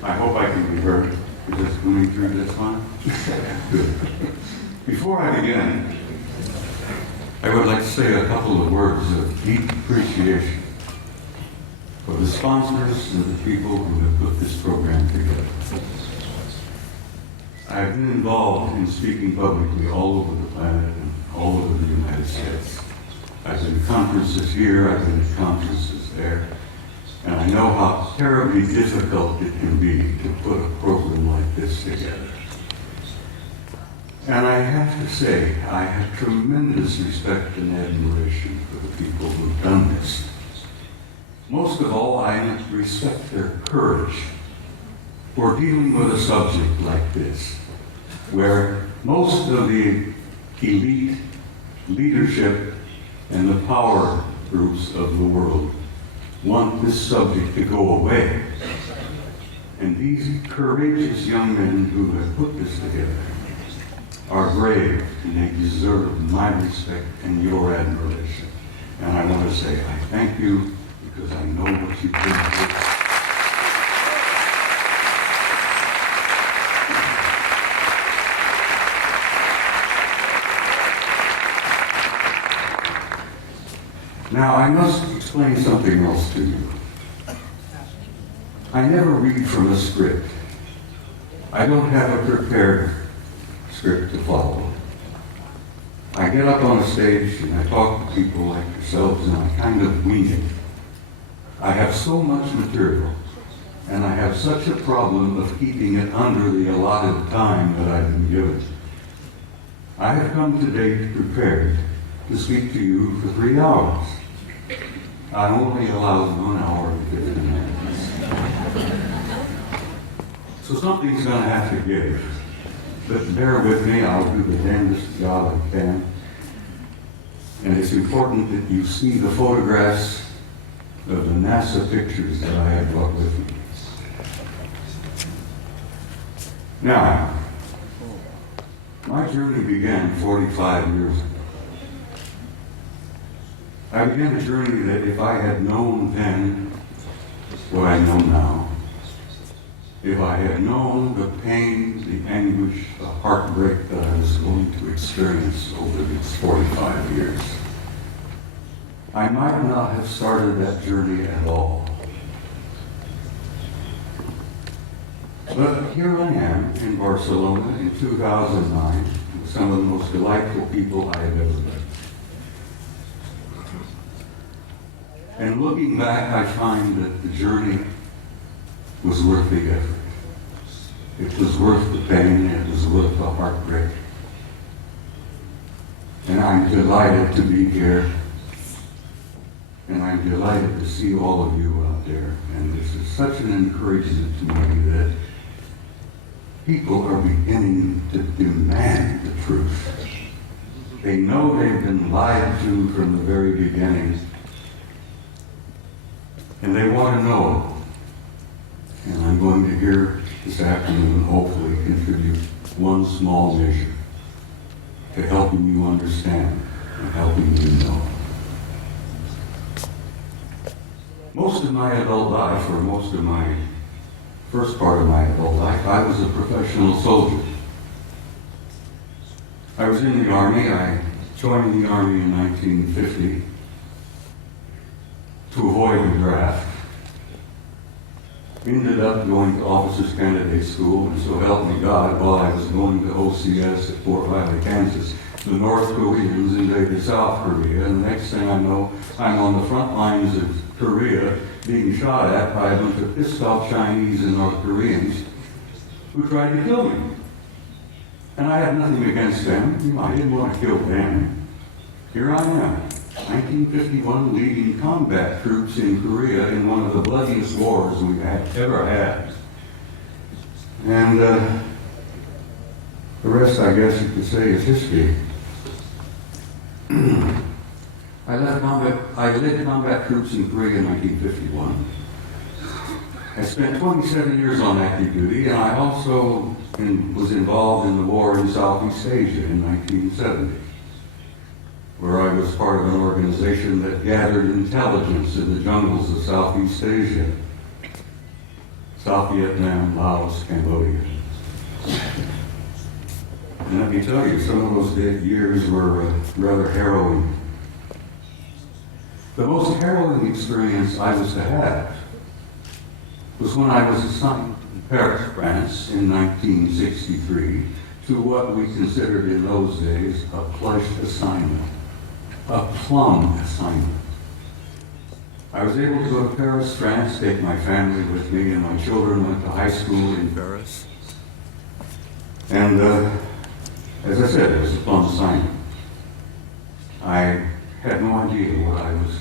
I hope I can be heard. Is this coming through this one? Good. Before I begin, I would like to say a couple of words of deep appreciation for the sponsors and the people who have put this program together. I have been involved in speaking publicly all over the planet and all over the United States. I've been at conferences here, I've been at conferences there, and I know how terribly difficult it can be to put a program like this together. And I have to say, I have tremendous respect and admiration for the people who've done this. Most of all, I respect their courage for dealing with a subject like this, where most of the elite leadership and the power groups of the world want this subject to go away. And these courageous young men who have put this together are brave, and they deserve my respect and your admiration. And I want to say I thank you because I know what you've been through. Now, I must explain something else to you. I never read from a script. I don't have a prepared script to follow. I get up on a stage and I talk to people like yourselves and I kind of wing it. I have so much material and I have such a problem of keeping it under the allotted time that I've been given. I have come today prepared to speak to you for 3 hours. I'm only allowed 1 hour and 15 minutes. So something's going to have to give. But bear with me, I'll do the damnedest job I can. And it's important that you see the photographs of the NASA pictures that I have brought with me. Now, my journey began 45 years ago. I began a journey that if I had known then what I know now, if I had known the pain, the anguish, the heartbreak that I was going to experience over these 45 years, I might not have started that journey at all. But here I am in Barcelona in 2009 with some of the most delightful people I have ever met. And looking back, I find that the journey was worth the effort. It was worth the pain, it was worth the heartbreak. And I'm delighted to be here. And I'm delighted to see all of you out there. And this is such an encouragement to me that people are beginning to demand the truth. They know they've been lied to from the very beginning. And they want to know. And I'm going to here this afternoon hopefully contribute one small measure to helping you understand and helping you know. Most of my adult life, or most of my first part of my adult life, I was a professional soldier. I was in the Army. I joined the Army in 1950 to avoid the draft. Ended up going to Officers Candidate School, and so help me God, while I was going to OCS at Fort Riley, Kansas, the North Koreans invaded South Korea, and the next thing I know, I'm on the front lines of Korea being shot at by a bunch of pissed-off Chinese and North Koreans who tried to kill me. And I had nothing against them. I didn't want to kill them. Here I am. 1951, leading combat troops in Korea in one of the bloodiest wars we ever had. And the rest, I guess you could say, is history. I led combat troops in Korea in 1951. I spent 27 years on active duty, and I also was involved in the war in Southeast Asia in 1970, where I was part of an organization that gathered intelligence in the jungles of Southeast Asia, South Vietnam, Laos, Cambodia. And let me tell you, some of those years were rather harrowing. The most harrowing experience I was to have was when I was assigned to Paris, France in 1963 to what we considered in those days a plush assignment, a plum assignment. I was able to go to Paris, France, take my family with me, and my children went to high school in Paris. And as I said, it was a plum assignment. I had no idea what I was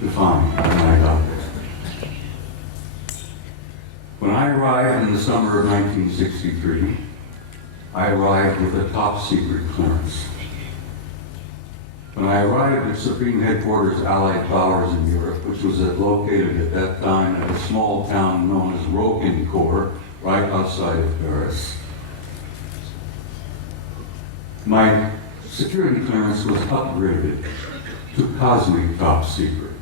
to find when I got there. When I arrived in the summer of 1963, I arrived with a top secret clearance. When I arrived at Supreme Headquarters Allied Powers in Europe, which was located at that time at a small town known as Roquencourt, right outside of Paris, my security clearance was upgraded to cosmic top secret,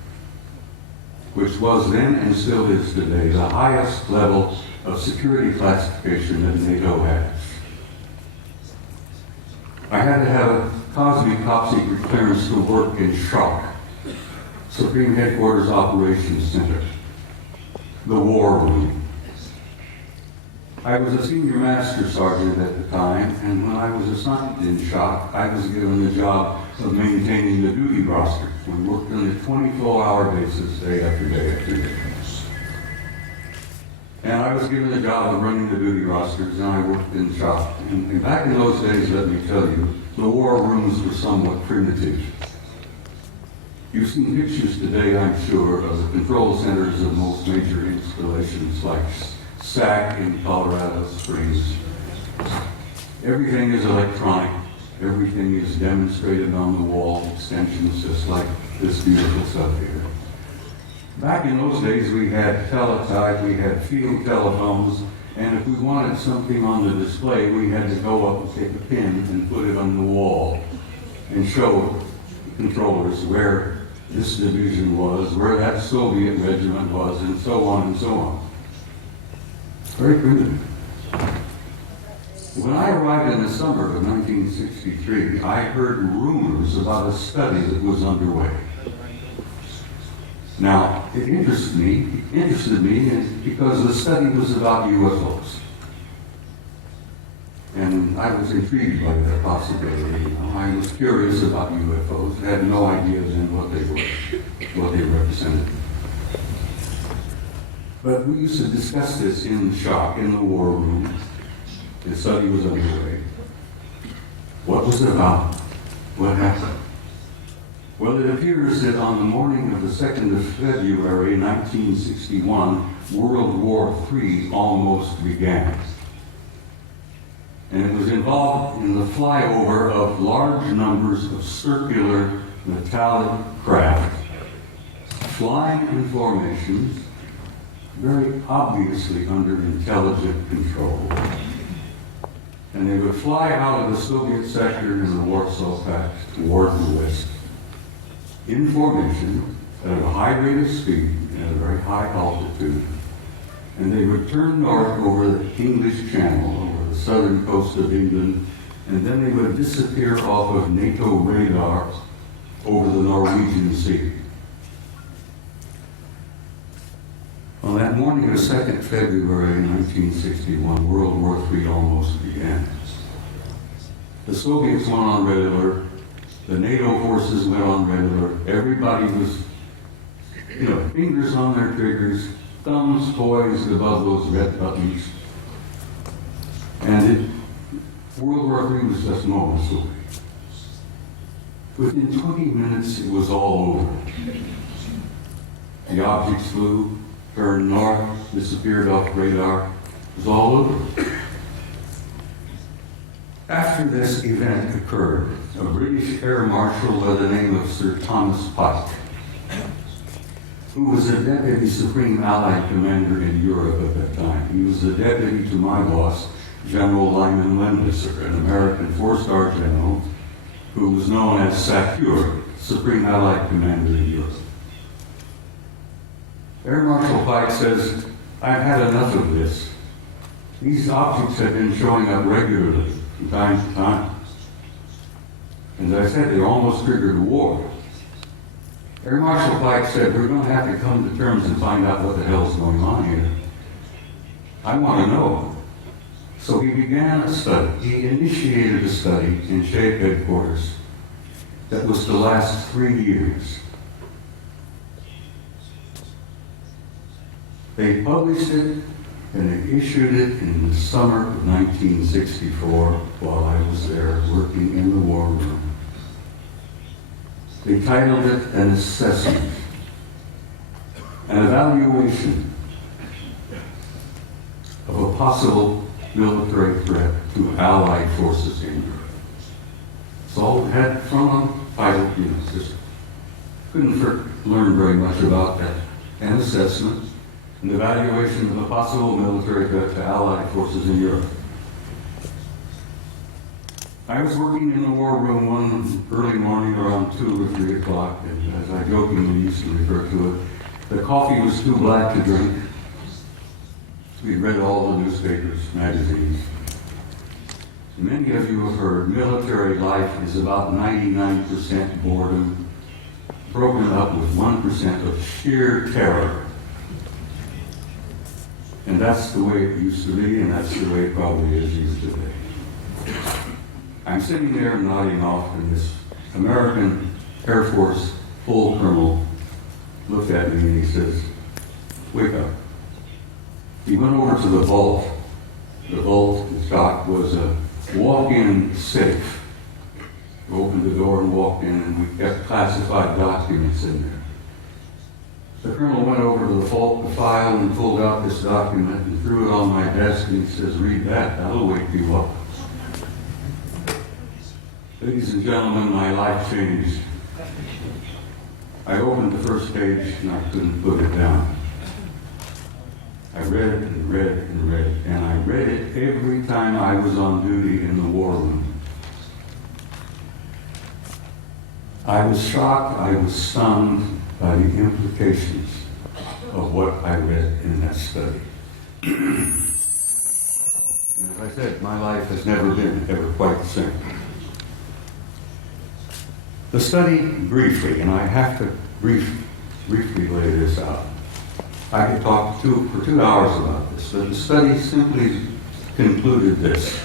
which was then and still is today the highest level of security classification that NATO has. I had to have a cosmic top secret clearance to work in SHOC, Supreme Headquarters Operations Center, the war room. I was a senior master sergeant at the time, and when I was assigned in SHOC, I was given the job of maintaining the duty roster. We worked on a 24-hour basis, day after day after day. And I was given the job of running the duty rosters, and I worked in SHOC. And back in those days, let me tell you, the war rooms were somewhat primitive. You've seen pictures today, I'm sure, of the control centers of most major installations like SAC in Colorado Springs. Everything is electronic. Everything is demonstrated on the wall, extensions just like this beautiful stuff here. Back in those days, we had teletype, we had field telephones, and if we wanted something on the display, we had to go up and take a pin and put it on the wall and show the controllers where this division was, where that Soviet regiment was, and so on and so on. Very primitive. When I arrived in the summer of 1963, I heard rumors about a study that was underway. Now, it interested me because the study was about UFOs. And I was intrigued by that possibility. I was curious about UFOs, had no idea then what they were, what they represented. But we used to discuss this in SHOC, in the war room. The study was underway. What was it about? What happened? Well, it appears that on the morning of the 2nd of February, 1961, World War III almost began. And it was involved in the flyover of large numbers of circular metallic craft, flying in formations, very obviously under intelligent control. And they would fly out of the Soviet sector in the Warsaw Pact toward the west, in formation, at a high rate of speed, and at a very high altitude. And they would turn north over the English Channel, over the southern coast of England, and then they would disappear off of NATO radar over the Norwegian Sea. On that morning of 2nd February 1961, World War III almost began. The Soviets went on red alert. The NATO forces went on red alert. Everybody was, fingers on their triggers, thumbs poised above those red buttons. And World War III was just moments away. Within 20 minutes, it was all over. The objects flew, turned north, disappeared off radar. It was all over. After this event occurred, a British Air Marshal by the name of Sir Thomas Pike, who was a Deputy Supreme Allied Commander in Europe at that time. He was the deputy to my boss, General Lyman Lendisser, an American four-star general who was known as SACEUR, Supreme Allied Commander in Europe. Air Marshal Pike says, "I've had enough of this. These objects have been showing up regularly from time to time. And as I said, they almost triggered a war." Air Marshal Pike said, "We're going to have to come to terms and find out what the hell's going on here. I want to know." So he began a study. He initiated a study in SHAPE headquarters that was to last 3 years. They published it and they issued it in the summer of 1964 while I was there working in the war room. They titled it An Assessment, an evaluation of a possible military threat to Allied forces in Europe. It's all it had from a title, just couldn't learn very much about that. An assessment, an evaluation of a possible military threat to Allied forces in Europe. I was working in the war room one early morning around 2 or 3 o'clock, and as I jokingly used to refer to it, the coffee was too black to drink. We read all the newspapers, magazines. Many of you have heard military life is about 99% boredom, broken up with 1% of sheer terror. And that's the way it used to be, and that's the way it probably is used today. I'm sitting there nodding off, and this American Air Force full colonel looked at me and he says, "Wake up." He went over to the vault. The vault, the shop, was a walk-in safe. We opened the door and walked in, and we kept classified documents in there. The colonel went over to the vault, the file, and pulled out this document and threw it on my desk, and he says, "Read that, that'll wake you up." Ladies and gentlemen, my life changed. I opened the first page and I couldn't put it down. I read and read and read, and I read it every time I was on duty in the war room. I was shocked, I was stunned by the implications of what I read in that study. And as I said, my life has never been ever quite the same. The study, briefly, and I have to briefly lay this out. I could talk for 2 hours about this, but the study simply concluded this.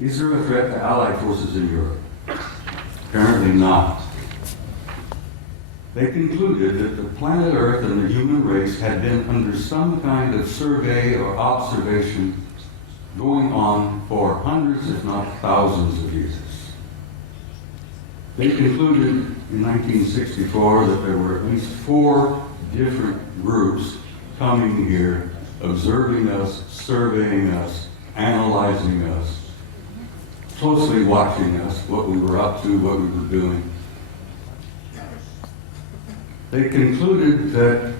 Is there a threat to Allied forces in Europe? Apparently not. They concluded that the planet Earth and the human race had been under some kind of survey or observation going on for hundreds, if not thousands of years. They concluded in 1964 that there were at least 4 different groups coming here, observing us, surveying us, analyzing us, closely watching us, what we were up to, what we were doing. They concluded that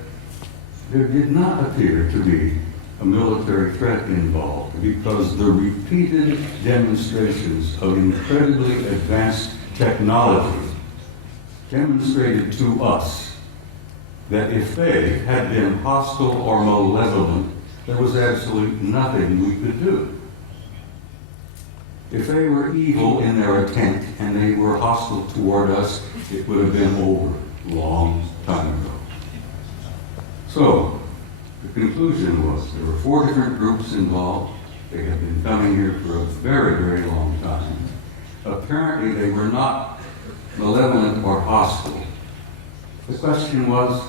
there did not appear to be a military threat involved because the repeated demonstrations of incredibly advanced technology demonstrated to us that if they had been hostile or malevolent, there was absolutely nothing we could do. If they were evil in their intent and they were hostile toward us, it would have been over a long time ago. So, the conclusion was there were 4 different groups involved. They had been coming here for a very, very long time. Apparently, they were not malevolent or hostile. The question was,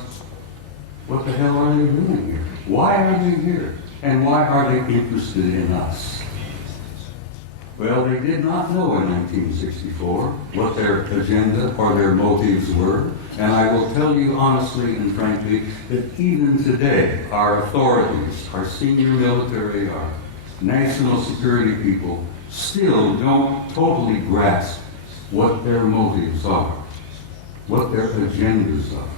what the hell are they doing here? Why are they here? And why are they interested in us? Well, they did not know in 1964 what their agenda or their motives were, and I will tell you honestly and frankly that even today, our authorities, our senior military, our national security people, still don't totally grasp what their motives are, what their agendas are.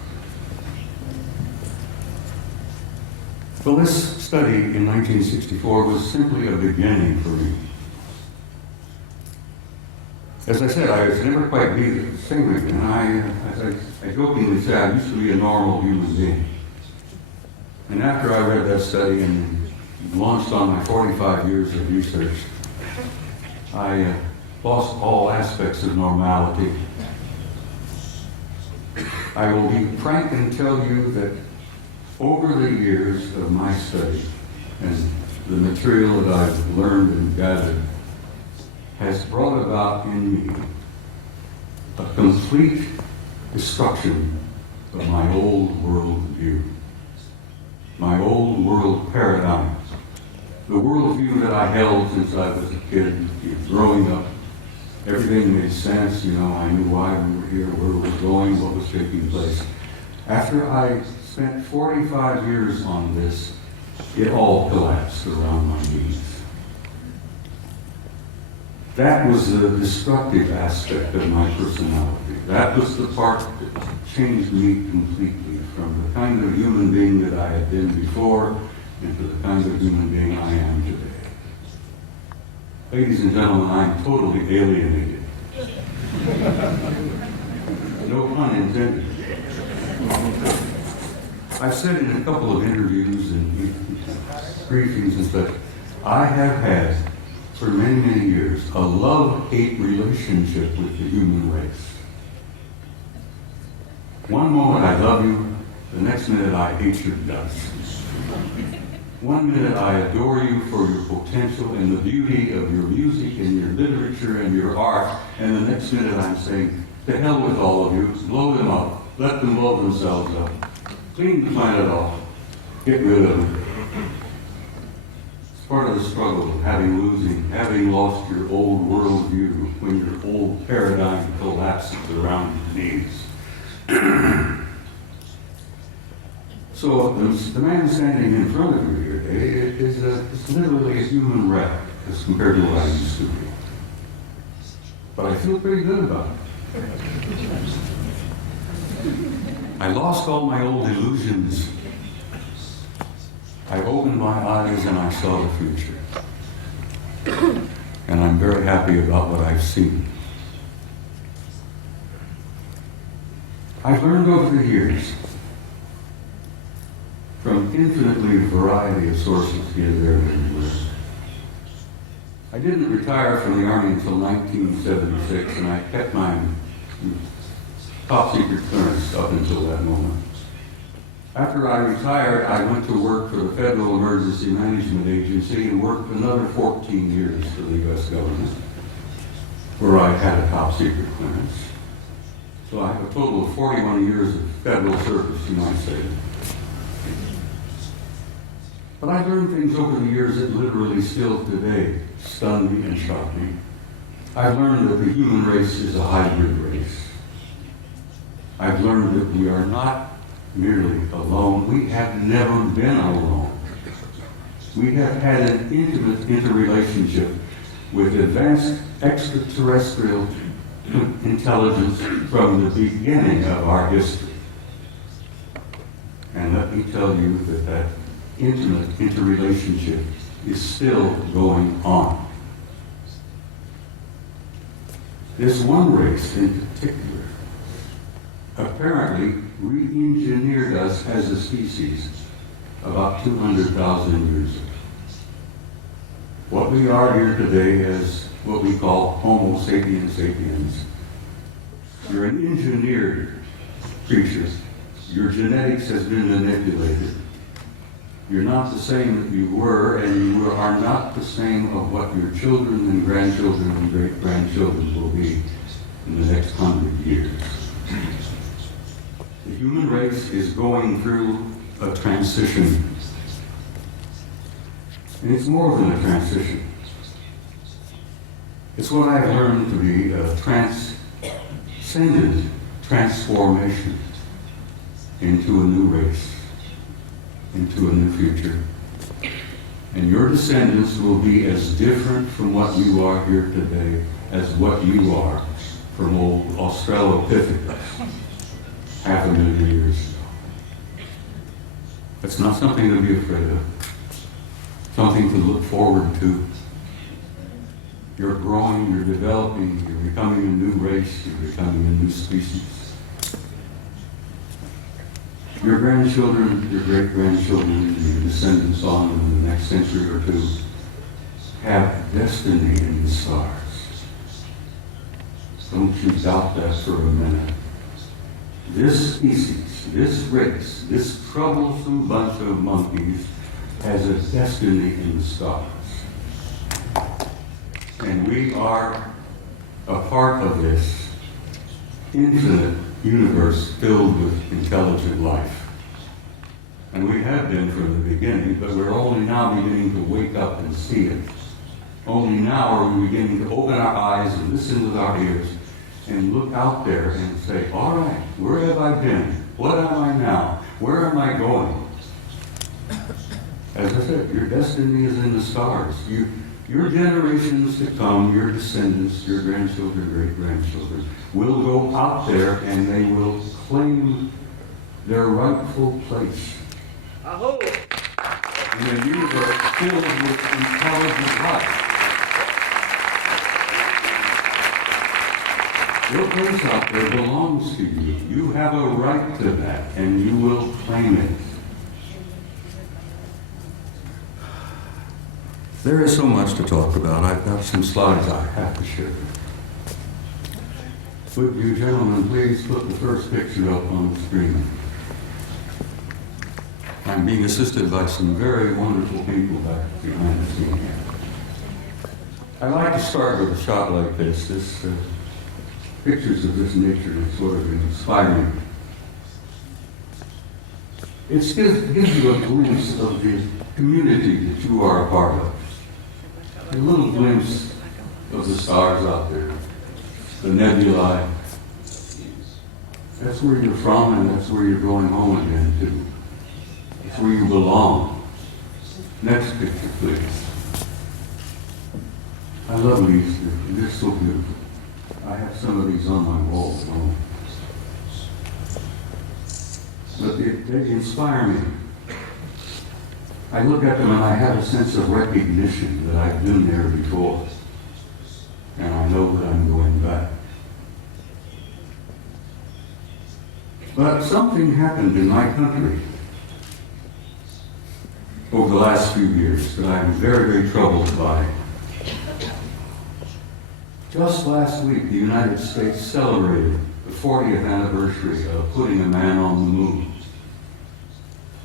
Well, this study in 1964 was simply a beginning for me. As I said, I was never quite be the same again. As I jokingly say, I used to be a normal human being. And after I read that study and launched on my 45 years of research, I lost all aspects of normality. I will be frank and tell you that over the years of my study and the material that I've learned and gathered has brought about in me a complete destruction of my old world view, my old world paradigm, the world view that I held since I was a kid, growing up. Everything made sense, I knew why we were here, where we were going, what was taking place. After I spent 45 years on this, it all collapsed around my knees. That was the destructive aspect of my personality. That was the part that changed me completely from the kind of human being that I had been before into the kind of human being I am today. Ladies and gentlemen, I'm totally alienated. No pun intended. I've said in a couple of interviews and briefings and such, I have had for many, many years a love-hate relationship with the human race. One moment I love you, the next minute I hate your guts. One minute I adore you for your potential and the beauty of your music and your literature and your art, and the next minute I'm saying, to hell with all of you, blow them up, let them blow themselves up, clean the planet off, get rid of them. It's part of the struggle of having lost your old worldview when your old paradigm collapses around your knees. So the man standing in front of you here today is literally a human wreck as compared to what I used to be. But I feel pretty good about it. I lost all my old illusions. I opened my eyes and I saw the future. And I'm very happy about what I've seen. I've learned over the years from infinitely variety of sources here, there, and everywhere. I didn't retire from the Army until 1976, and I kept my top secret clearance up until that moment. After I retired, I went to work for the Federal Emergency Management Agency and worked another 14 years for the U.S. government, where I had a top secret clearance. So I have a total of 41 years of federal service, you might say. But I learned things over the years that literally still today stun me and shock me. I've learned that the human race is a hybrid race. I've learned that we are not merely alone. We have never been alone. We have had an intimate interrelationship with advanced extraterrestrial intelligence from the beginning of our history. And let me tell you that that intimate interrelationship is still going on. This one race in particular apparently re-engineered us as a species about 200,000 years ago. What we are here today is what we call Homo sapiens sapiens. You're an engineered creature. Your genetics has been manipulated. You're not the same that you were, and you are not the same of what your children and grandchildren and great-grandchildren will be in the next 100 years. The human race is going through a transition. And it's more than a transition. It's what I've learned to be a transcendent transformation into a new race, into a new future. And your descendants will be as different from what you are here today as what you are from old Australopithecus 500,000 years ago. It's not something to be afraid of, something to look forward to. You're growing, you're developing, you're becoming a new race, you're becoming a new species. Your grandchildren, your great-grandchildren, your descendants on in the next century or two have destiny in the stars. Don't you doubt that for a minute. This species, this race, this troublesome bunch of monkeys has a destiny in the stars. And we are a part of this infinite universe filled with intelligent life. And we have been from the beginning, but we're only now beginning to wake up and see it. Only now are we beginning to open our eyes and listen with our ears and look out there and say, all right, where have I been? What am I now? Where am I going? As I said, your destiny is in the stars. Your generations to come, your descendants, your grandchildren, great-grandchildren, will go out there and they will claim their rightful place in a universe filled with intelligent life. Your place out there belongs to you. You have a right to that, and you will claim it. There is so much to talk about. I've got some slides I have to share. Would you gentlemen please put the first picture up on the screen? I'm being assisted by some very wonderful people back behind the scene here. I like to start with a shot like this. Pictures of this nature is sort of inspiring. It gives you a glimpse of the community that you are a part of. A little glimpse of the stars out there, the nebulae. That's where you're from, and that's where you're going home again, too. It's where you belong. Next picture, please. I love these. They're so beautiful. I have some of these on my wall at home. But they inspire me. I look at them and I have a sense of recognition that I've been there before. And I know that I'm going back. But something happened in my country over the last few years that I'm very, very troubled by. Just last week, the United States celebrated the 40th anniversary of putting a man on the moon.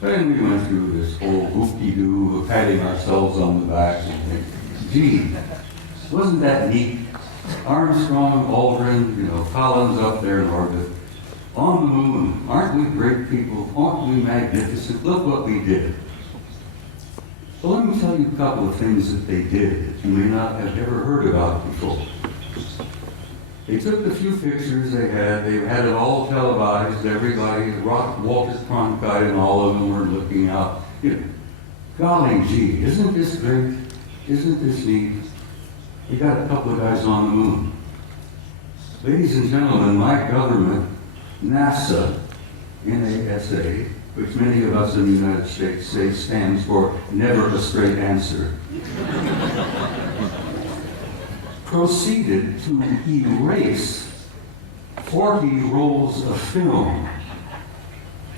And we went through this whole whoop-de-doo of patting ourselves on the back and thinking, gee, wasn't that neat? Armstrong, Aldrin, Collins up there in orbit. On the moon, aren't we great people? Aren't we magnificent? Look what we did. Well, let me tell you a couple of things that they did that you may not have ever heard about before. They took the few pictures they had it all televised, everybody, Walter Cronkite and all of them were looking out. Golly gee, isn't this great? Isn't this neat? We got a couple of guys on the moon. Ladies and gentlemen, my government, NASA, NASA, which many of us in the United States say stands for never a straight answer, proceeded to erase 40 rolls of film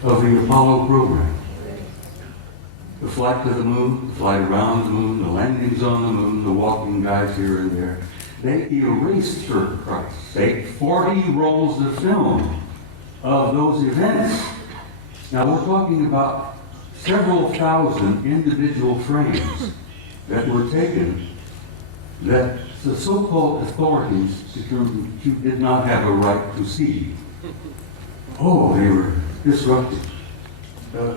of the Apollo program. The flight to the moon, the flight around the moon, the landings on the moon, the walking guys here and there. They erased, for Christ's sake, 40 rolls of film of those events. Now we're talking about several thousand individual frames that were taken that the so-called authorities determined you did not have a right to see. Oh, they were disruptive,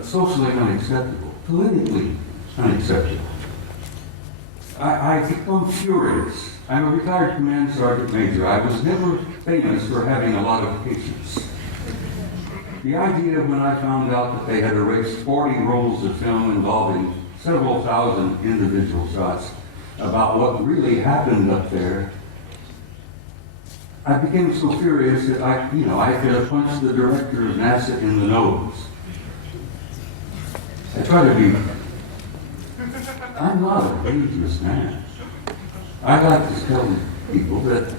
socially unacceptable, politically unacceptable. I become furious. I'm a retired command sergeant major. I was never famous for having a lot of patience. The idea when I found out that they had erased 40 rolls of film involving several thousand individual shots about what really happened up there, I became so furious that I could have punched the director of NASA in the nose. I try to be, I'm not a dangerous man. I like to tell people that,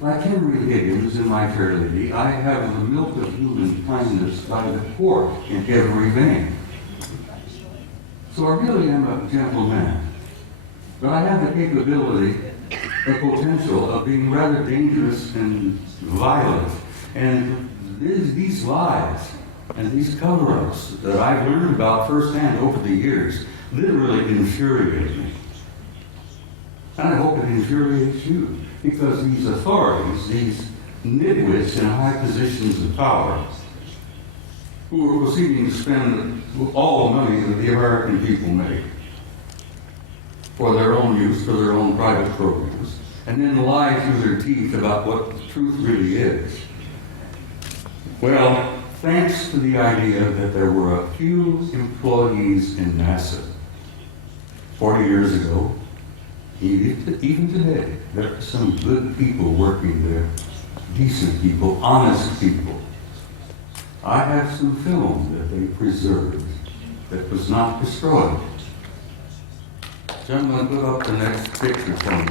like Henry Higgins in My Fair Lady, I have the milk of human kindness by the quart in every vein. So I really am a gentle man. But I have the capability, the potential of being rather dangerous and violent. And these lies and these cover-ups that I've learned about firsthand over the years literally infuriate me. And I hope it infuriates you, because these authorities, these nitwits in high positions of power, who are proceeding to spend all the money that the American people make for their own use, for their own private programs, and then lie through their teeth about what the truth really is. Well, thanks to the idea that there were a few employees in NASA 40 years ago, even today, there are some good people working there, decent people, honest people. I have some film that they preserved that was not destroyed. Gentlemen, put up the next picture for me.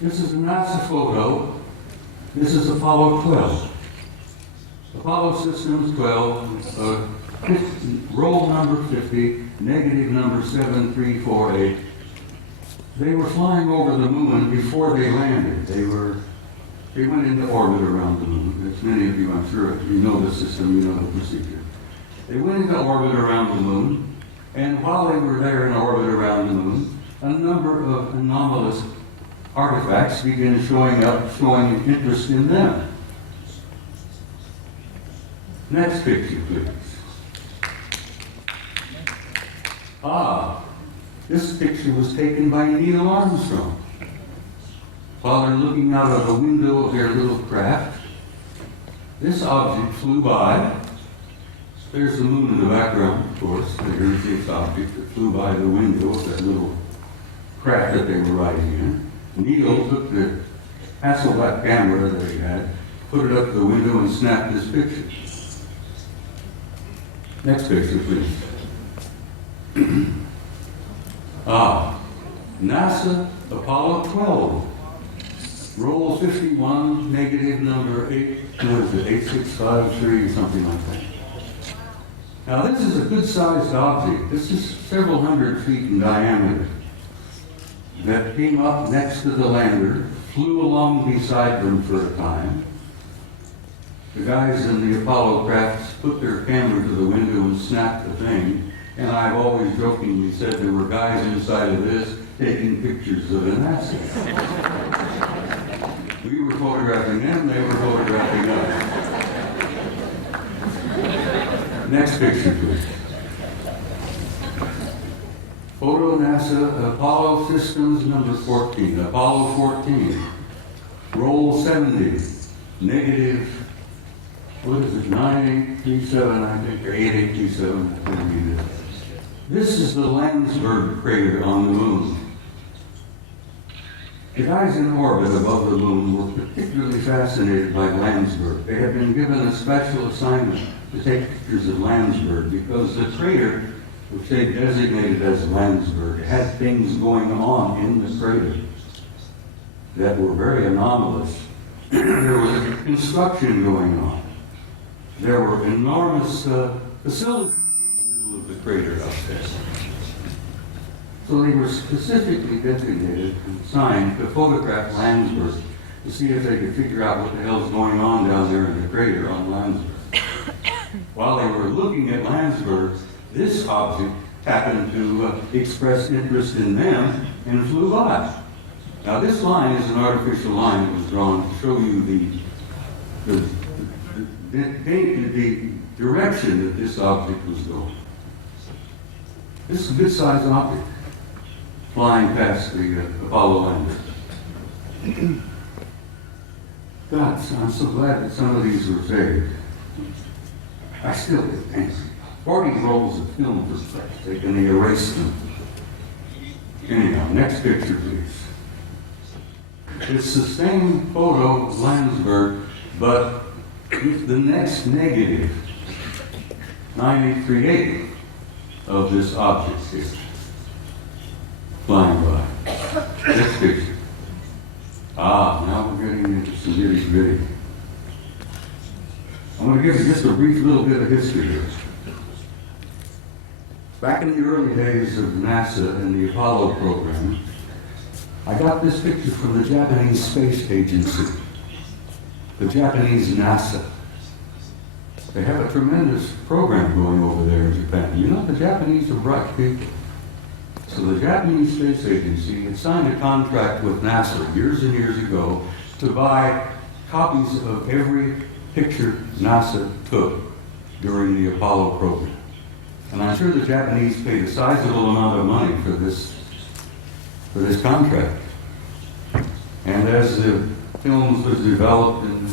This is a NASA photo. This is Apollo 12. Apollo Systems 12, roll number 50, negative number 7348. They were flying over the moon before they landed. They went into orbit around the moon. As many of you, I'm sure, if you know the system, you know the procedure. They went into orbit around the moon, and while they were there in orbit around the moon, a number of anomalous artifacts began showing up, showing interest in them. Next picture, please. This picture was taken by Neil Armstrong while they're looking out of the window of their little craft. This object flew by. There's the moon in the background, of course. There's this object that flew by the window of that little craft that they were riding in. Neil took the Hasselblad camera that he had, put it up to the window, and snapped this picture. Next picture, please. NASA Apollo 12. Roll 51, negative number 8653, something like that. Now this is a good-sized object. This is several hundred feet in diameter that came up next to the lander, flew along beside them for a time. The guys in the Apollo crafts put their camera to the window and snapped the thing. And I've always jokingly said there were guys inside of this taking pictures of an asset. We were photographing them, they were photographing us. Next picture, please. Photo NASA Apollo Systems number 14, Apollo 14. Roll 70, negative, what is it, 9837, I think, or 8827. This is the Landsberg crater on the moon. The guys in orbit above the moon were particularly fascinated by Landsberg. They had been given a special assignment to take pictures of Landsberg because the crater, which they designated as Landsberg, had things going on in the crater that were very anomalous. There was construction going on. There were enormous facilities of the crater up there. So they were specifically designated and assigned to photograph Landsberg to see if they could figure out what the hell's going on down there in the crater on Landsberg. While they were looking at Landsberg, this object happened to express interest in them and flew by. Now this line is an artificial line that was drawn to show you the the direction that this object was going. This is a good-sized object flying past the Apollo lander. God, I'm so glad that some of these were saved. I still get angry. 40 rolls of film for Christ's sake, and they erased them. Anyhow, next picture, please. It's the same photo of Landsberg, but with the next negative, 9838 of this object here, flying by. Next picture. Now we're getting into some nitty-gritty. I'm going to give you just a brief little bit of history here. Back in the early days of NASA and the Apollo program, I got this picture from the Japanese Space Agency, the Japanese NASA. They have a tremendous program going over there in Japan. You know, the Japanese are bright people. So the Japanese Space Agency had signed a contract with NASA years and years ago to buy copies of every picture NASA took during the Apollo program. And I'm sure the Japanese paid a sizable amount of money for this contract. And as the films was developed and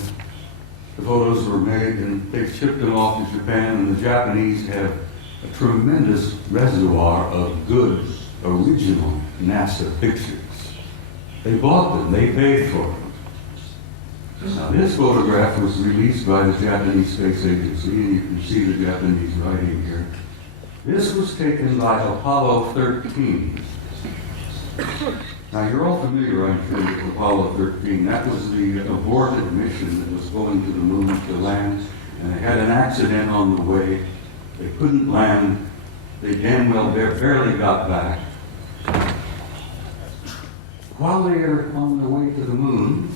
the photos were made, and they shipped them off to Japan, and the Japanese have a tremendous reservoir of good, original NASA pictures. They bought them, they paid for them. Now, this photograph was released by the Japanese Space Agency, and you can see the Japanese writing here. This was taken by Apollo 13. Now, you're all familiar, I'm sure, with Apollo 13. That was the aborted mission that was going to the moon to land, and they had an accident on the way. They couldn't land. They damn well barely got back. While they are on their way to the moon,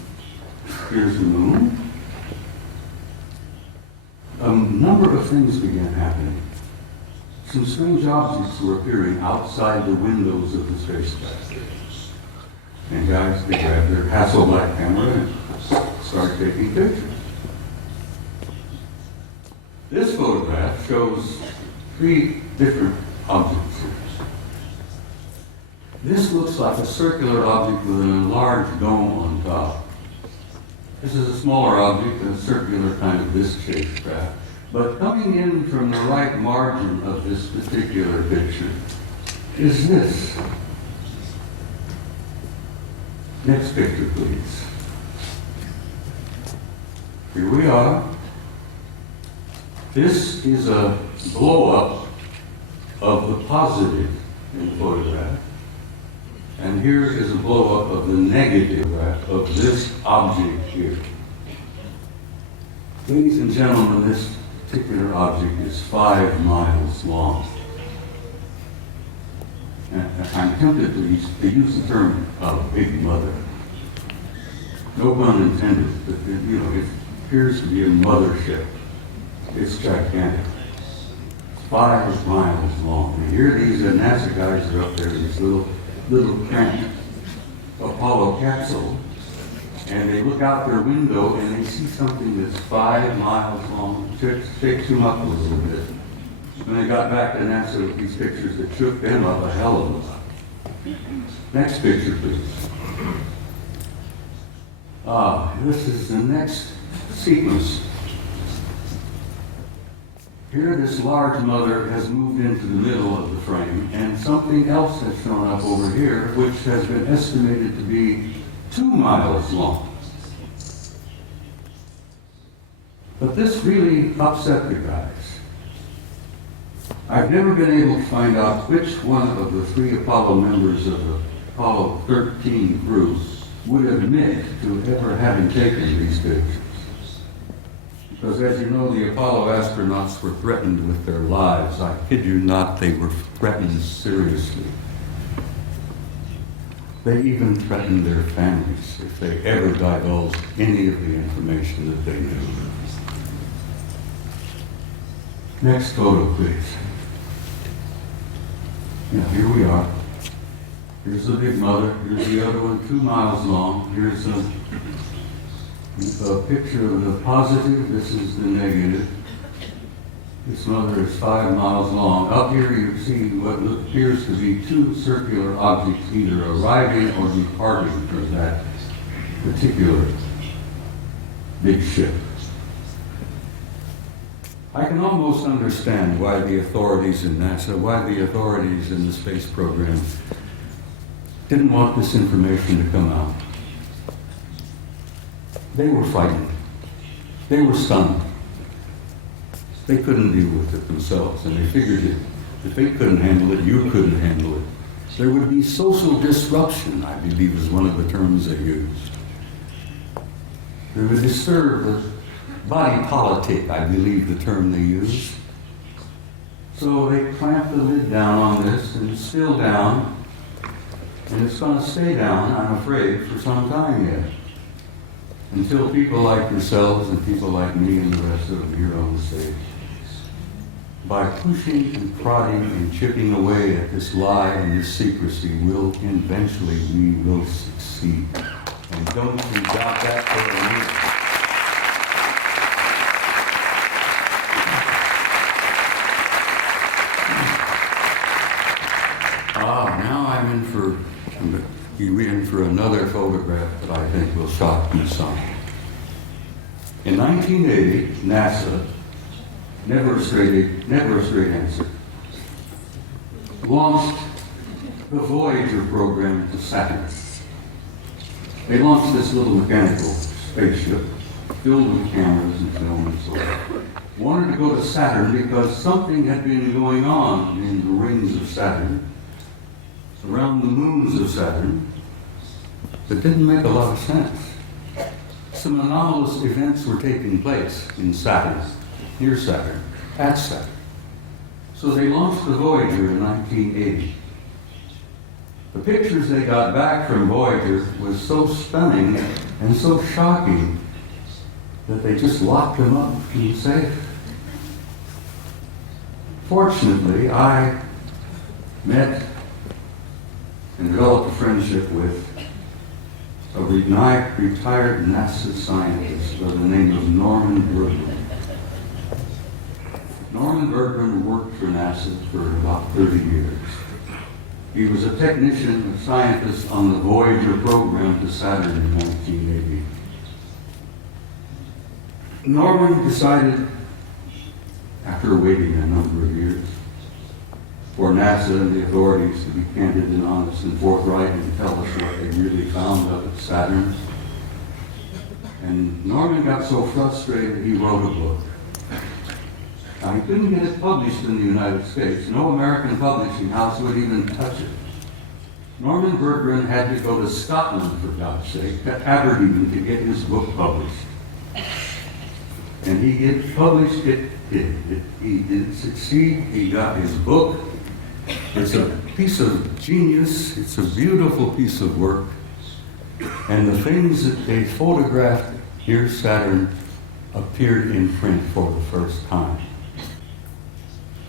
here's the moon, a number of things began happening. Some strange objects were appearing outside the windows of the spacecraft. And guys, they grabbed their Hasselblad camera and started taking pictures. This photograph shows 3 different objects here. This looks like a circular object with an enlarged dome on top. This is a smaller object, a circular kind of disc-shaped craft. But coming in from the right margin of this particular picture is this. Next picture, please. Here we are. This is a blow-up of the positive in the photograph. And here is a blow-up of the negative of this object here. Ladies and gentlemen, this particular object is 5 miles long. And I'm tempted to use the term big mother. No pun intended, but it appears to be a mothership. It's gigantic. It's 5 miles long. And here these NASA guys are up there in this little cramped Apollo capsule, and they look out their window and they see something that's 5 miles long. It shakes them up a little bit. When they got back to NASA with these pictures, it shook them up a hell of a lot. Next picture, please. This is the next sequence. Here, this large mother has moved into the middle of the frame, and something else has shown up over here, which has been estimated to be 2 miles long. But this really upset the guys. I've never been able to find out which one of the 3 Apollo members of the Apollo 13 crew would admit to ever having taken these pictures. Because as you know, the Apollo astronauts were threatened with their lives. I kid you not, they were threatened seriously. They even threatened their families if they ever divulged any of the information that they knew. Next photo, please. Now, here we are. Here's the big mother. Here's the other one, 2 miles long. Here's A picture of the positive, this is the negative. This mother is 5 miles long. Up here you see what appears to be two circular objects either arriving or departing from that particular big ship. I can almost understand why the authorities in NASA, why the authorities in the space program didn't want this information to come out. They were frightened. They were stunned. They couldn't deal with it themselves, and they figured it. If they couldn't handle it, you couldn't handle it. There would be social disruption, I believe is one of the terms they used. They would disturb the body politic, I believe the term they used. So they clamped the lid down on this, and it's still down, and it's going to stay down, I'm afraid, for some time yet. Until people like yourselves and people like me and the rest of them here on the stage, by pushing and prodding and chipping away at this lie and this secrecy, eventually we will succeed. And don't you doubt that for a minute. Now you're in for another photograph that I think will shock you some. In 1980, NASA, never a straight answer, launched the Voyager program to Saturn. They launched this little mechanical spaceship filled with cameras and film and so on. Wanted to go to Saturn because something had been going on in the rings of Saturn, around the moons of Saturn, that didn't make a lot of sense. Some anomalous events were taking place in Saturn, near Saturn, at Saturn. So they launched the Voyager in 1980. The pictures they got back from Voyager was so stunning and so shocking that they just locked them up in the safe. Fortunately, I met and developed a friendship with a retired NASA scientist by the name of Norman Bergman. Norman Bergman worked for NASA for about 30 years. He was a technician, a scientist on the Voyager program to Saturn in 1980. Norman decided, after waiting a number of years, for NASA and the authorities to be candid and honest and forthright and tell us what they really found up at Saturn. And Norman got so frustrated he wrote a book. Now, he couldn't get it published in the United States. No American publishing house would even touch it. Norman Berggren had to go to Scotland, for God's sake, to Aberdeen to get his book published. And he did publish it. He did succeed. He got his book. It's a piece of genius. It's a beautiful piece of work. And the things that they photographed near Saturn appeared in print for the first time.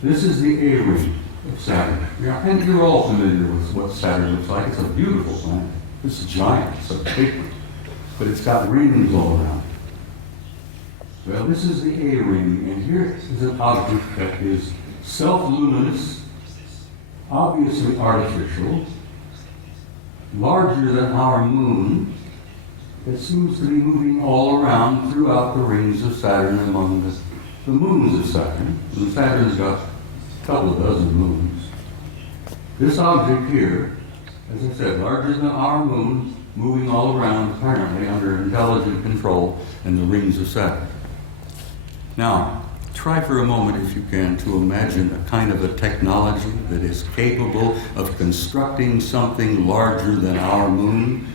This is the A-ring of Saturn. And you're all familiar with what Saturn looks like. It's a beautiful planet. It's giant. It's a big one. But it's got rings all around it. Well, this is the A-ring, and here is an object that is self-luminous, obviously artificial, larger than our moon, that seems to be moving all around throughout the rings of Saturn among the moons of Saturn. And Saturn's got a couple of dozen moons. This object here, as I said, larger than our moon, moving all around, apparently under intelligent control in the rings of Saturn. Now, try for a moment, if you can, to imagine a kind of a technology that is capable of constructing something larger than our moon,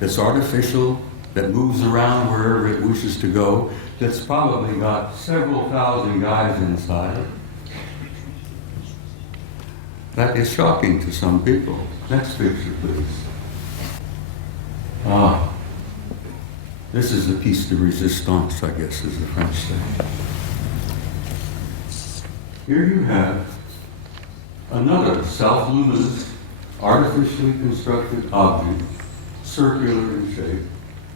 that's artificial, that moves around wherever it wishes to go, that's probably got several thousand guys inside. That is shocking to some people. Next picture, please. This is the piece de resistance, I guess, as the French say. Here you have another self-luminous, artificially constructed object, circular in shape,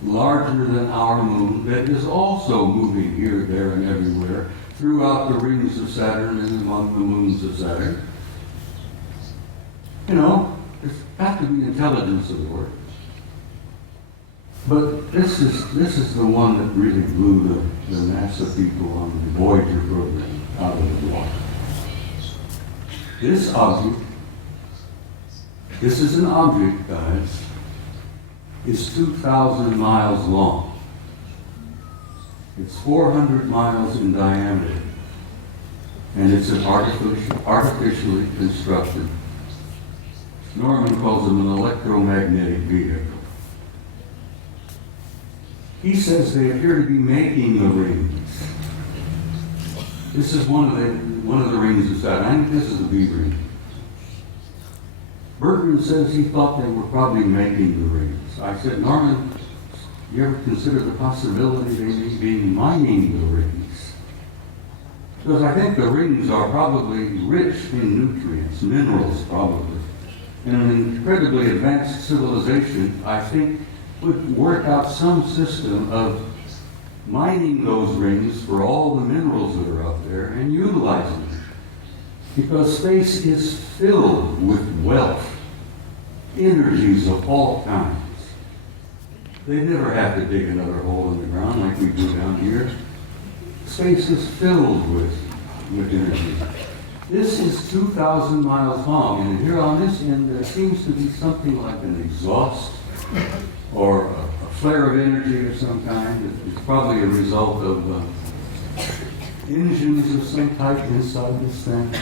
larger than our moon, that is also moving here, there, and everywhere throughout the rings of Saturn and among the moons of Saturn. You know, there's got to be intelligence aboard. But this is the one that really blew the NASA people on the Voyager program out of the water. This object, this is an object, guys, is 2,000 miles long. It's 400 miles in diameter. And it's an artificially constructed, Norman calls them an electromagnetic vehicle. He says they appear to be making the rings. This is one of the rings of Saturn. I think this is the B ring. Bertrand says he thought they were probably making the rings. I said, Norman, you ever consider the possibility they may be mining the rings? Because I think the rings are probably rich in nutrients, minerals probably. And an incredibly advanced civilization, I think, would work out some system of mining those rings for all the minerals that are up there and utilizing them. Because space is filled with wealth, energies of all kinds. They never have to dig another hole in the ground like we do down here. Space is filled with energy. This is 2,000 miles long, and here on this end there seems to be something like an exhaust or a flare of energy of some kind. It's probably a result of engines of some type inside this thing.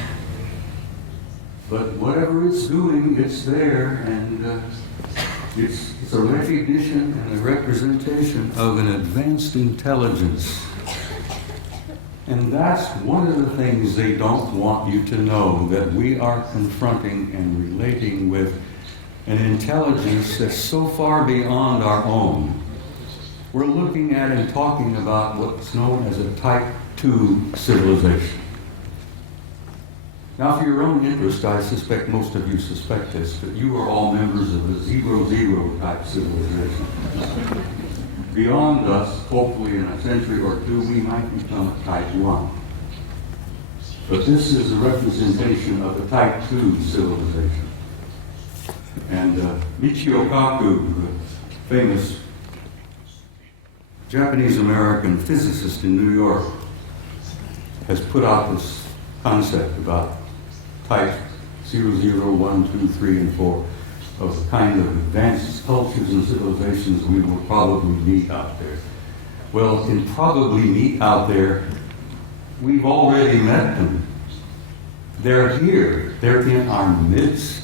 But whatever it's doing, it's there, and it's a recognition and a representation of an advanced intelligence. And that's one of the things they don't want you to know, that we are confronting and relating with an intelligence that's so far beyond our own. We're looking at and talking about what's known as a Type 2 civilization. Now, for your own interest, I suspect most of you suspect this, that you are all members of a 0-0 type civilization. Beyond us, hopefully in a century or two, we might become a Type 1. But this is a representation of a Type 2 civilization. And Michio Kaku, the famous Japanese-American physicist in New York, has put out this concept about Type 0, 1, 2, 3, and 4 of the kind of advanced cultures and civilizations we will probably meet out there. Well, in probably meet out there, we've already met them. They're here. They're in our midst.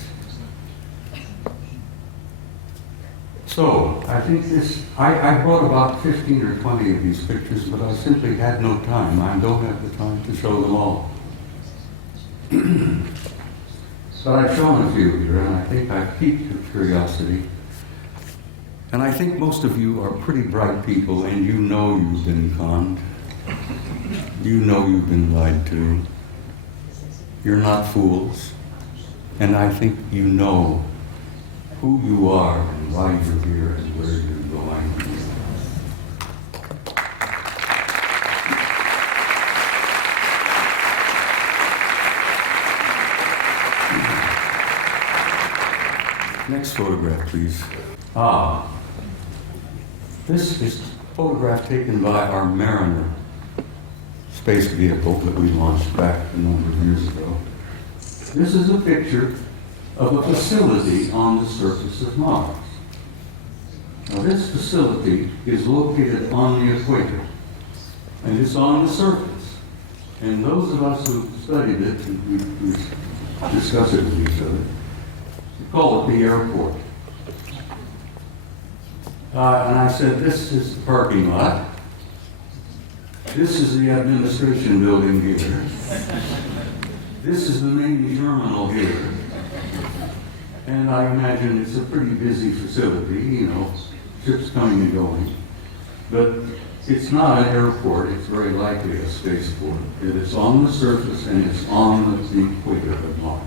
So, I think I brought about 15 or 20 of these pictures, but I simply had no time. I don't have the time to show them all. But I've shown a few here, and I think I've piqued your curiosity. And I think most of you are pretty bright people, and you know you've been conned. You know you've been lied to. You're not fools. And I think you know who you are and why you're here and where you're going. Next photograph, please. This is a photograph taken by our Mariner space vehicle that we launched back a number of years ago. This is a picture of a facility on the surface of Mars. Now, this facility is located on the equator, and it's on the surface. And those of us who studied it, we discuss it with each other, call it the airport. And I said, this is the parking lot. This is the administration building here. This is the main terminal here. And I imagine it's a pretty busy facility, you know, ships coming and going. But it's not an airport, it's very likely a spaceport. It's on the surface and it's on the equator of Mars.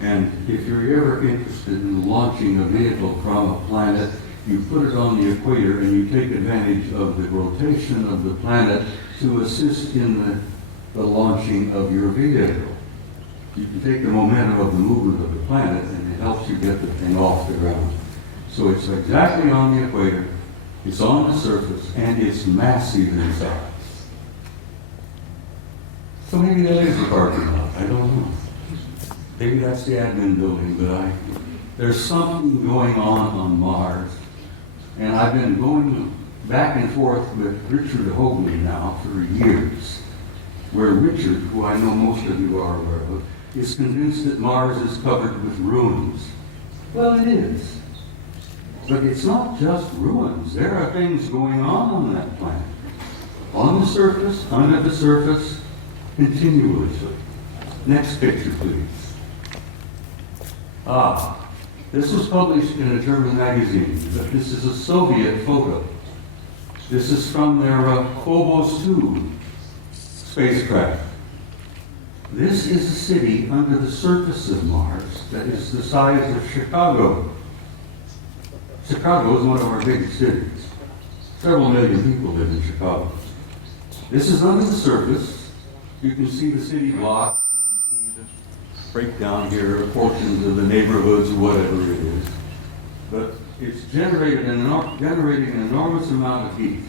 And if you're ever interested in launching a vehicle from a planet you put it on the equator and you take advantage of the rotation of the planet to assist in the launching of your vehicle. You can take the momentum of the movement of the planet and it helps you get the thing off the ground. So it's exactly on the equator, it's on the surface, and it's massive in size. So maybe that is the parking lot, I don't know. Maybe that's the admin building, but there's something going on Mars. And I've been going back and forth with Richard Hoagland now for years, where Richard, who I know most of you are aware of, is convinced that Mars is covered with ruins. Well, it is. But it's not just ruins. There are things going on that planet. On the surface, under the surface, continuously. Next picture, please. This was published in a German magazine, but this is a Soviet photo. This is from their Phobos 2 spacecraft. This is a city under the surface of Mars that is the size of Chicago. Chicago is one of our biggest cities. Several million people live in Chicago. This is under the surface. You can see the city block. You can see the breakdown here, portions of the neighborhoods, whatever it is. But it's generating an enormous amount of heat.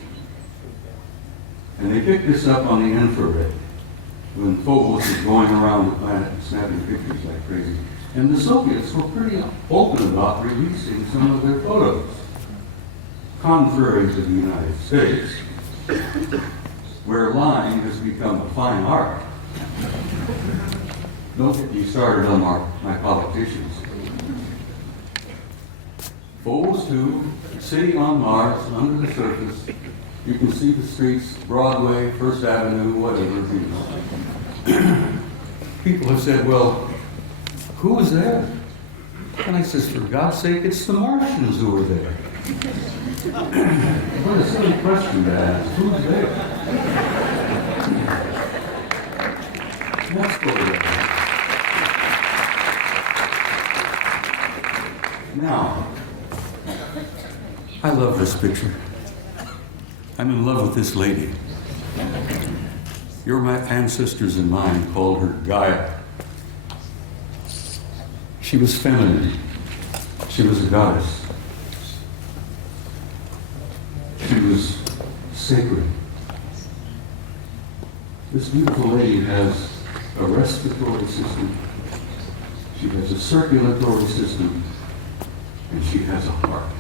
And they picked this up on the infrared when Phobos is going around the planet and snapping pictures like crazy. And the Soviets were pretty open about releasing some of their photos, contrary to the United States, where lying has become a fine art. Don't get me started on my politicians. Phobos 2, city on Mars, under the surface. You can see the streets, Broadway, First Avenue, whatever. People have said, well, who was there? And I says, for God's sake, it's the Martians who were there. What a silly question to ask. Who's there? Let's go there. Now, I love this picture. I'm in love with this lady. Your ancestors and mine called her Gaia. She was feminine. She was a goddess. She was sacred. This beautiful lady has a respiratory system. She has a circulatory system. And she has a heart.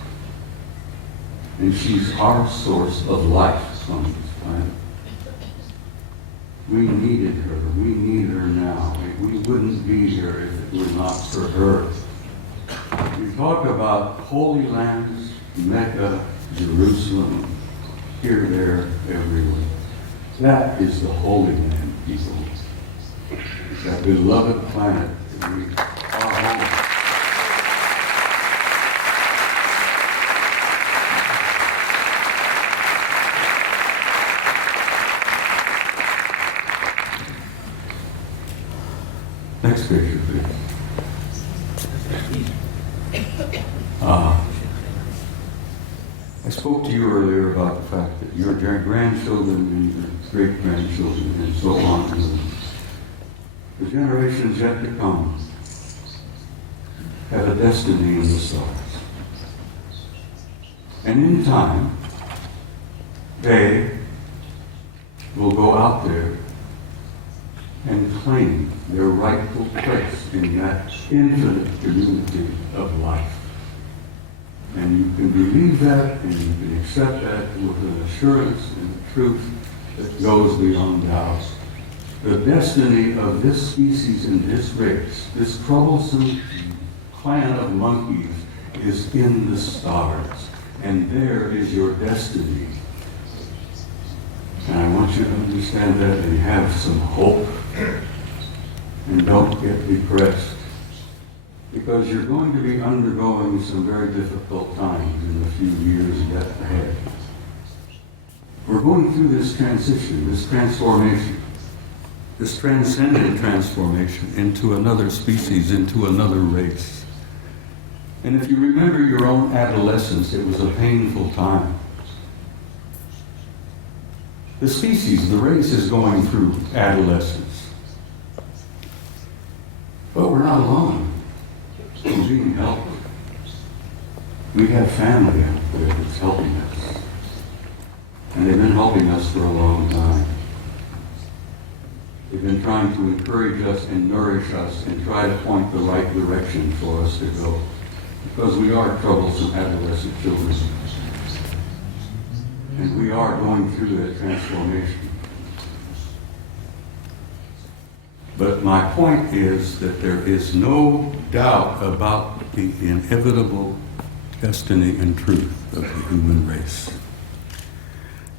And she's our source of life on this planet. We needed her. We need her now. We wouldn't be here if it were not for her. We talk about holy lands, Mecca, Jerusalem, here, there, everywhere. That is the Holy Land, people. It's that beloved planet that we are home. Next picture, please. I spoke to you earlier about the fact that your grandchildren and your great-grandchildren and so on, and the generations yet to come have a destiny in the stars. And in time, they will go out there and claim their rightful place in that infinite community of life. And you can believe that, and you can accept that with an assurance and a truth that goes beyond doubt. The destiny of this species and this race, this troublesome clan of monkeys, is in the stars. And there is your destiny. And I want you to understand that and have some hope. And don't get depressed. Because you're going to be undergoing some very difficult times in the few years yet ahead. We're going through this transition, this transformation, this transcendent transformation into another species, into another race. And if you remember your own adolescence, it was a painful time. The species, the race, is going through adolescence. But we're not alone. We're being helped. We have family out there that's helping us. And they've been helping us for a long time. They've been trying to encourage us and nourish us and try to point the right direction for us to go. Because we are troublesome adolescent children. And we are going through that transformation. But my point is that there is no doubt about the inevitable destiny and truth of the human race.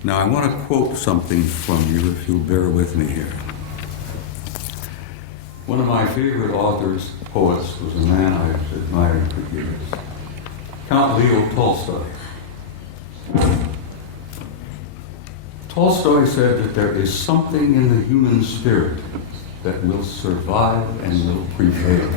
Now, I want to quote something from you, if you'll bear with me here. One of my favorite authors, poets, was a man I've admired for years, Count Leo Tolstoy. Tolstoy said that there is something in the human spirit that will survive and will prevail.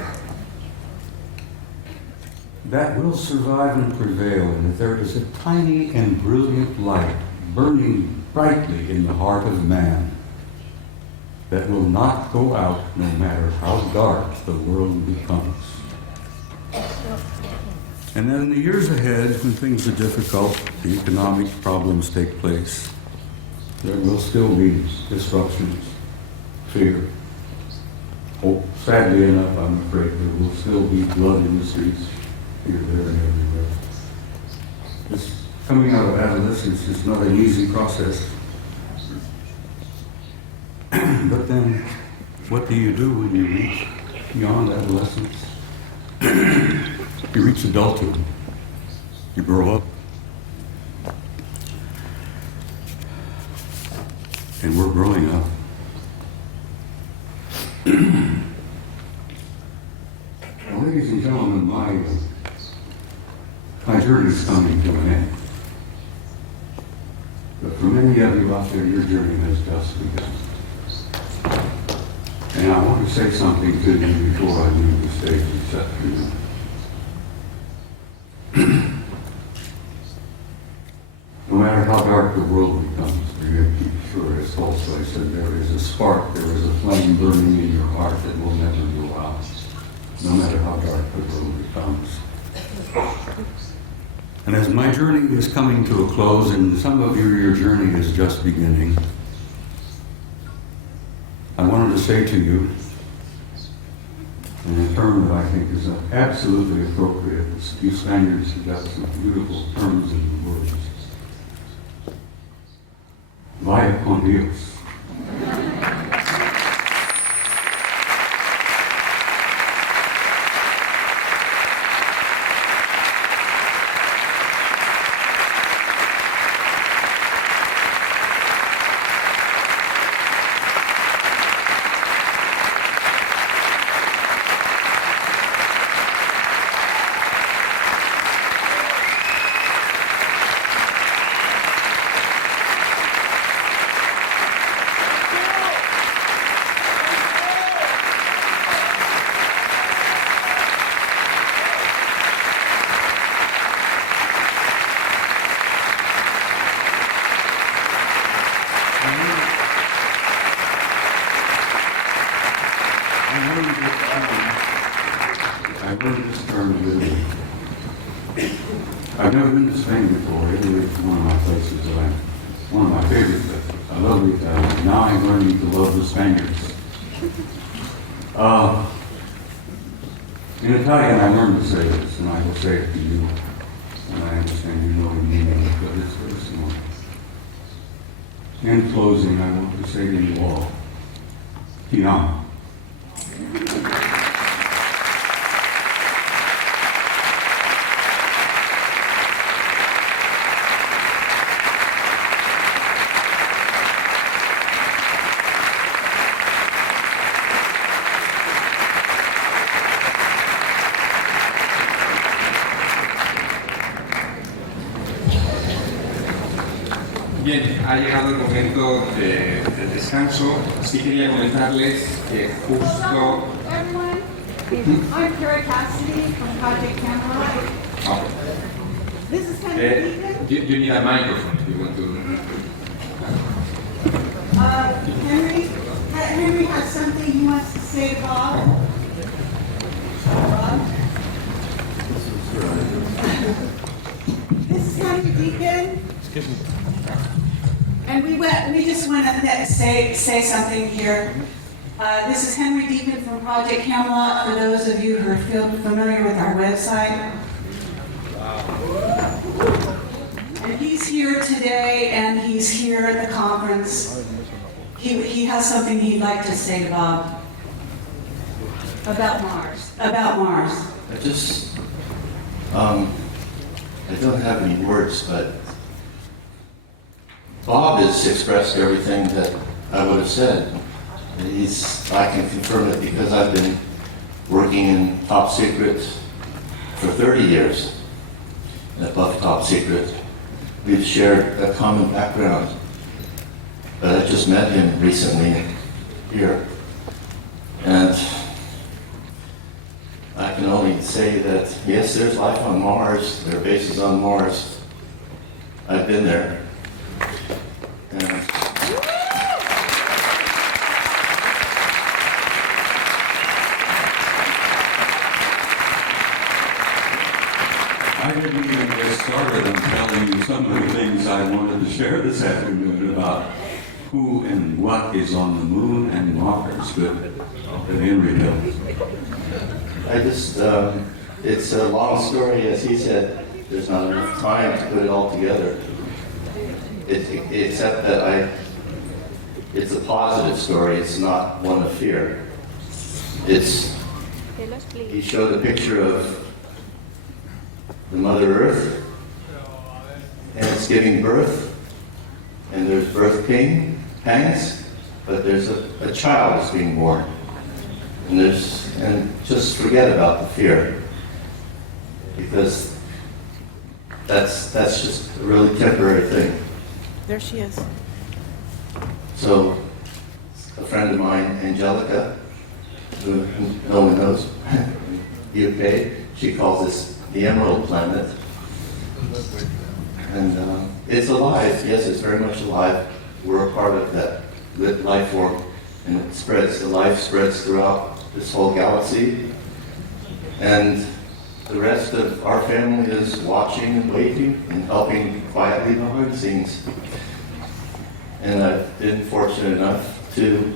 That will survive and prevail, and that there is a tiny and brilliant light burning brightly in the heart of man that will not go out no matter how dark the world becomes. And then in the years ahead, when things are difficult, the economic problems take place, there will still be disruptions, fear. Oh, sadly enough, I'm afraid there will still be blood in the streets, here, there, and everywhere. This coming out of adolescence is not an easy process. But then, what do you do when you reach beyond adolescence? You reach adulthood. You grow up. And we're growing up. Well, ladies and gentlemen, my journey is coming to an end. But for many of you out there, your journey has just begun. And I want to say something to you before I leave the stage this afternoon. No matter how dark the world becomes, you have to keep sure, as Tolstoy said, there is a spark, there is a flame burning in your heart that will never go out, no matter how dark the world becomes. And as my journey is coming to a close, and some of you, your journey is just beginning, I wanted to say to you, in a term that I think is absolutely appropriate, you Spaniards have got some beautiful terms and words. Vaya con Dios. I learned this term in Italy. I've never been to Spain before. Italy is one of my places one of my favorite places. I love the Italians. Now I'm learning to love the Spaniards. In Italian, I learned to say this, and I will say it to you. And I understand you know the meaning, but it's very small. In closing, I want to say to you all, ti amo. Bien, ha llegado el momento del descanso. Sí quería comentarles que justo I'm Carrie Cassidy from Project Camelot. This is Henry Deacon. You need a microphone if you want to. Henry has something he wants to say to Bob. Bob? This is Henry Deacon. And we just want to say something here. This is Henry Deacon from Project Camelot, for those of you who are familiar with our website. And he's here today, and he's here at the conference. He has something he'd like to say to Bob. About Mars. About Mars. I don't have any words, but Bob has expressed everything that I would have said. I can confirm it because I've been working in top secret for 30 years, and above top secret. We've shared a common background, but I just met him recently here. And I can only say that, yes, there's life on Mars, there are bases on Mars. I've been there. And I didn't even get started on telling you some of the things I wanted to share this afternoon about who and what is on the moon and Mars, but Henry does. it's a long story, as he said. There's not enough time to put it all together. Except that it's a positive story. It's not one of fear. He showed a picture of the Mother Earth, and it's giving birth, and there's birth pangs, but there's a child that's being born. And just forget about the fear, because that's just a really temporary thing. There she is. So, a friend of mine, Angelica, who no one knows, UK, she calls this the Emerald Planet. And it's alive, yes, it's very much alive. We're a part of that lit life form, and it spreads, the life spreads throughout this whole galaxy. And the rest of our family is watching and waiting and helping quietly behind the scenes. And I've been fortunate enough to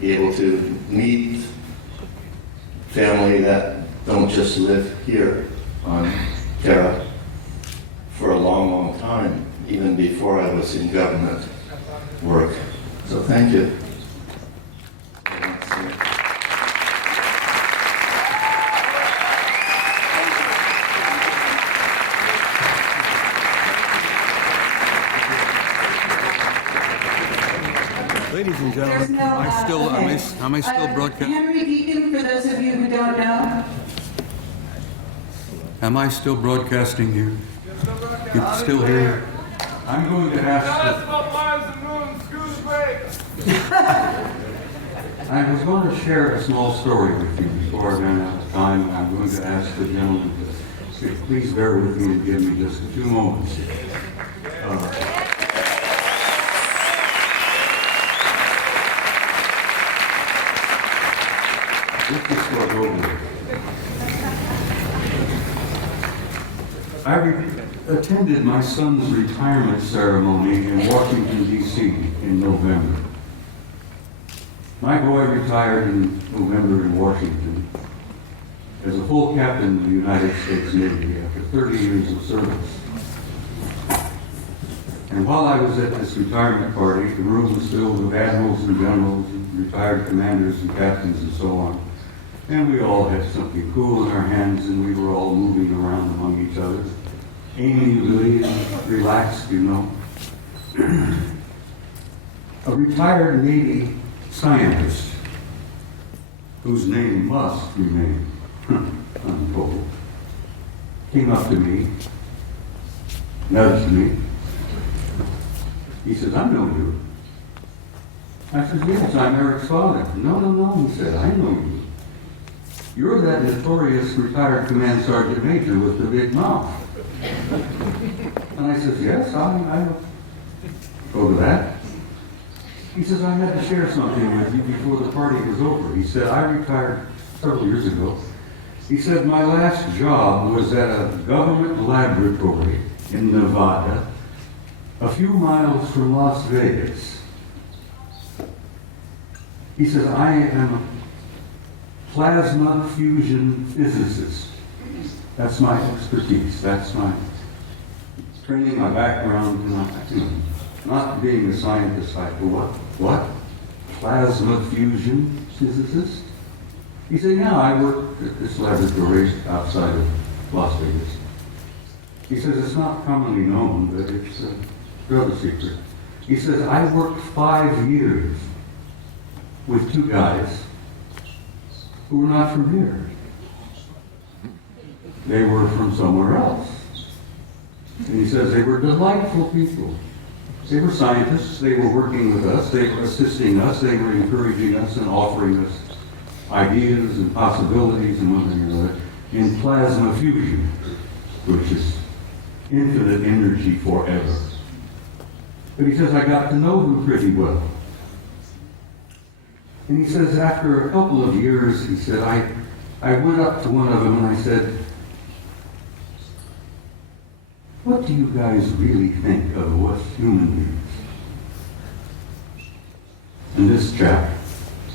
be able to meet family that don't just live here on Terra for a long, long time, even before I was in government work. So thank you. Ladies and gentlemen, am I still broadcasting? Henry Deacon, for those of you who don't know. Am I still broadcasting here? It's still here? I'm going to ask... I was going to share a small story with you before I ran out of time. I'm going to ask the gentleman to please bear with me and give me just a few moments. Let's just start over. I attended my son's retirement ceremony in Washington, D.C. in November. My boy retired in November in Washington as a full captain of the United States Navy after 30 years of service. And while I was at this retirement party, the room was filled with admirals and generals, and retired commanders and captains and so on. And we all had something cool in our hands, and we were all moving around among each other, amiably and relaxed, you know. A retired Navy scientist, whose name must remain untold, came up to me, nudged me. He says, "I know you." I said, "Yes, I'm Eric's father." No, he said, "I know you. you're that notorious retired command sergeant major with the big mouth. And I said, yes, I go to that. He says, I had to share something with you before the party was over. He said, I retired several years ago. He said, my last job was at a government laboratory in Nevada, a few miles from Las Vegas. He says, I am a plasma fusion physicist. That's my expertise. That's my training, my background, not being a scientist. I go, what? Plasma fusion physicist? He said, yeah, I work at this laboratory outside of Las Vegas. He says, it's not commonly known, but it's a rather secret. He says, I worked 5 years with 2 guys who were not from here. They were from somewhere else. And he says they were delightful people. They were scientists, they were working with us, they were assisting us, they were encouraging us and offering us ideas and possibilities and one thing or another in plasma fusion, which is infinite energy forever. But he says, I got to know them pretty well. And he says, after a couple of years, he said, I went up to one of them and I said, what do you guys really think of us human beings? And this chap,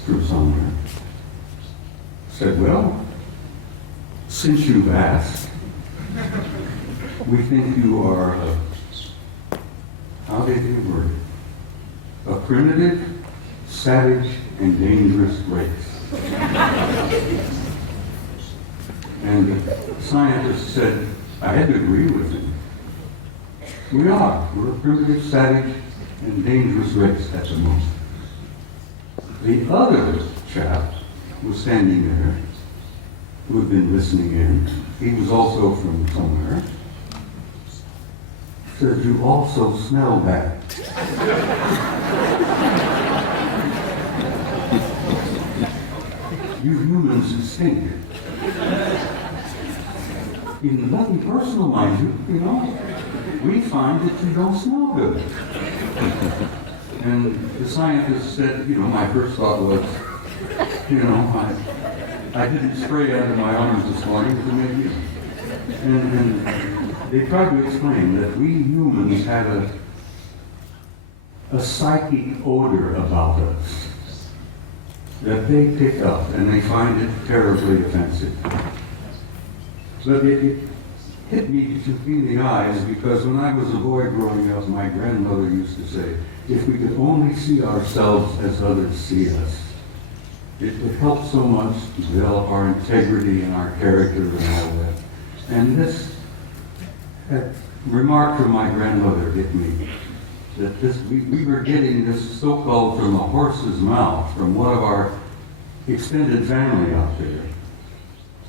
from somewhere, said, well, since you've asked, we think you are how did he word it? A primitive, savage, and dangerous race. And the scientist said, I had to agree with him. We are. We're a primitive, savage, and dangerous race at the moment. The other chap was standing there, who had been listening in. He was also from somewhere. Said, you also smell bad. You humans stink. Nothing personal, mind you know. We find that you don't smell good. And the scientist said, my first thought was, I didn't spray out of my arms this morning, so maybe. And they tried to explain that we humans have a psychic odor about us that they pick up and they find it terribly offensive. But it hit me between the eyes because when I was a boy growing up, my grandmother used to say, if we could only see ourselves as others see us, it helps so much to develop our integrity and our character and all that. And this remark from my grandmother hit me, that we were getting this so-called from a horse's mouth, from one of our extended family out there,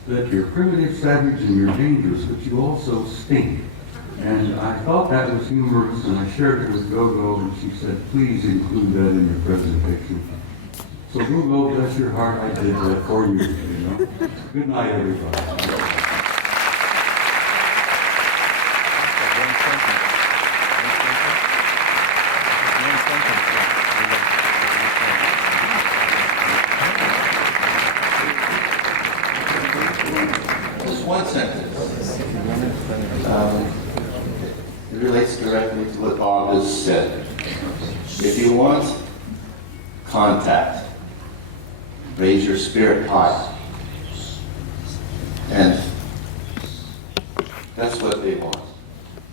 that you're primitive, savage, and you're dangerous, but you also stink. And I thought that was humorous, and I shared it with Gogo, and she said, please include that in your presentation. So Gogo, bless your heart, I did that for you, Good night, everybody. Just one sentence. It relates directly to what Bob has said. If you want contact, raise your spirit high. And that's what they want.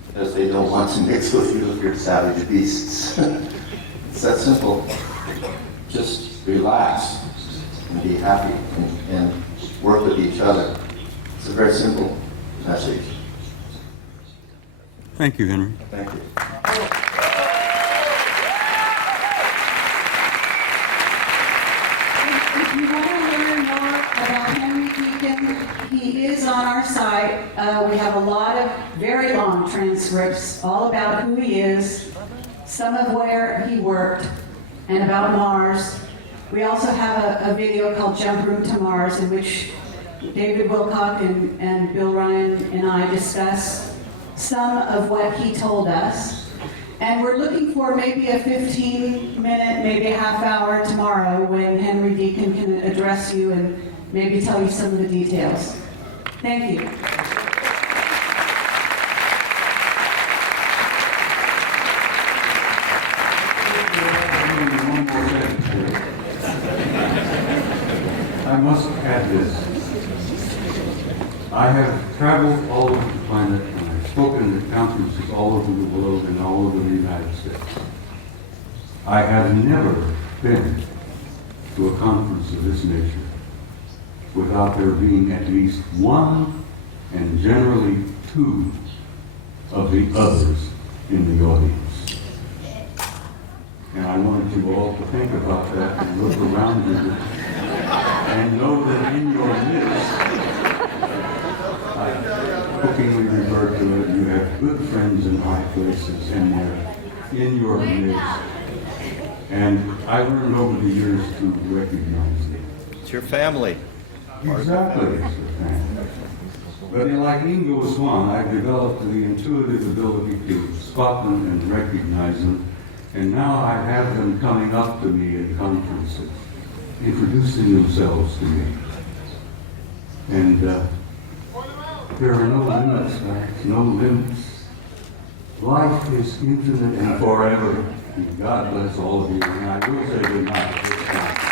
Because they don't want to mix with you if you're savage beasts. It's that simple. Just relax and be happy and work with each other. It's a very simple message. Thank you, Henry. Thank you. If you want to learn more about Henry Deacon, he is on our site. We have a lot of very long transcripts all about who he is, some of where he worked, and about Mars. We also have a video called Jump Room to Mars, in which David Wilcock and Bill Ryan and I discuss some of what he told us. And we're looking for maybe a 15-minute, maybe a half hour tomorrow when Henry Deacon can address you and maybe tell you some of the details. Thank you. I must add this. I have traveled all over the planet and I've spoken at conferences all over the world and all over the United States. I have never been to a conference of this nature without there being at least one and generally two of the others in the audience. And I wanted you all to think about that and look around you and know that in your midst, I jokingly refer to it, you have good friends in high places and they're in your midst. And I learned over the years to recognize them. It's your family. Exactly, it's your family. But like Ingo Swan, I've developed the intuitive ability to spot them and recognize them. And now I have them coming up to me in conferences, introducing themselves to me. And there are no limits, guys, no limits. Life is infinite and forever. And God bless all of you. And I will say good night at this time.